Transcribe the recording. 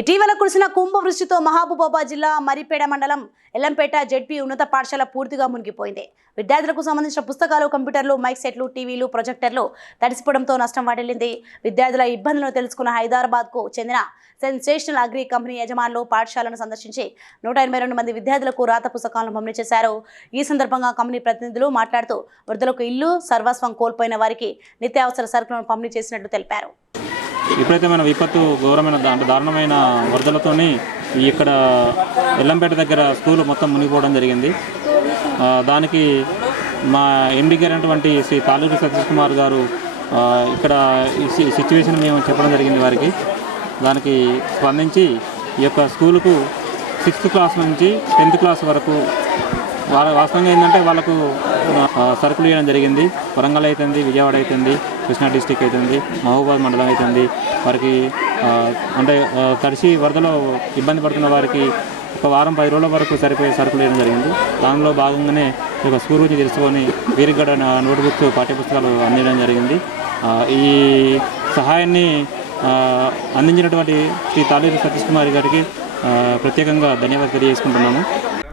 ఇటీవల కురిసిన కుంభవృష్టితో మహబూబాబా జిల్లా మరిపేడ మండలం ఎల్లంపేట జెడ్పీ ఉన్నత పాఠశాల పూర్తిగా మునిగిపోయింది. విద్యార్థులకు సంబంధించిన పుస్తకాలు కంప్యూటర్లు మైక్ సెట్లు టీవీలు ప్రొజెక్టర్లు తడిసిపోవడంతో నష్టం వాటిల్లింది. విద్యార్థుల ఇబ్బందులను తెలుసుకున్న హైదరాబాద్కు చెందిన సెన్సేషనల్ అగ్రి కంపెనీ యజమానులు పాఠశాలను సందర్శించి నూట ఎనభై రెండు మంది విద్యార్థులకు రాత పుస్తకాలను పంపిణీ చేశారు. ఈ సందర్భంగా కంపెనీ ప్రతినిధులు మాట్లాడుతూ వృద్ధులకు ఇల్లు సర్వస్వం కోల్పోయిన వారికి నిత్యావసర సరుకులను పంపిణీ చేసినట్లు తెలిపారు. విపరీతమైన విపత్తు ఘోరమైన అంటే దారుణమైన వరదలతోని ఇక్కడ ఎల్లంపేట దగ్గర స్కూల్ మొత్తం మునిగిపోవడం జరిగింది. దానికి మా ఎండి గారు శ్రీ తాలూరు సతీష్ కుమార్ గారు ఇక్కడ ఈ సి- సిచ్యువేషన్ మేము చెప్పడం జరిగింది వారికి. దానికి స్పందించి ఈ యొక్క స్కూలుకు సిక్స్త్ క్లాస్ నుంచి టెన్త్ క్లాస్ వరకు వాళ్ళ వాస్తవంగా ఏంటంటే వాళ్ళకు సరుకులు ఇవ్వడం జరిగింది. వరంగల్ అవుతుంది విజయవాడ అవుతుంది కృష్ణా డిస్టిక్ అవుతుంది మహబూబాద్ మండలం అవుతుంది వారికి అంటే తడిసి వరదలో ఇబ్బంది పడుతున్న వారికి ఒక వారం పది రోజుల వరకు సరిపోయే సరుకులు ఇవ్వడం జరిగింది. దానిలో భాగంగానే ఒక స్కూల్ గురించి తెలుసుకొని వీరికి కూడా నోట్బుక్స్ పాఠ్యపుస్తకాలు అందించడం జరిగింది. ఈ సహాయాన్ని అందించినటువంటి శ్రీ తాలూరు సతీష్ కుమార్ గారికి ప్రత్యేకంగా ధన్యవాదాలు తెలియజేసుకుంటున్నాము.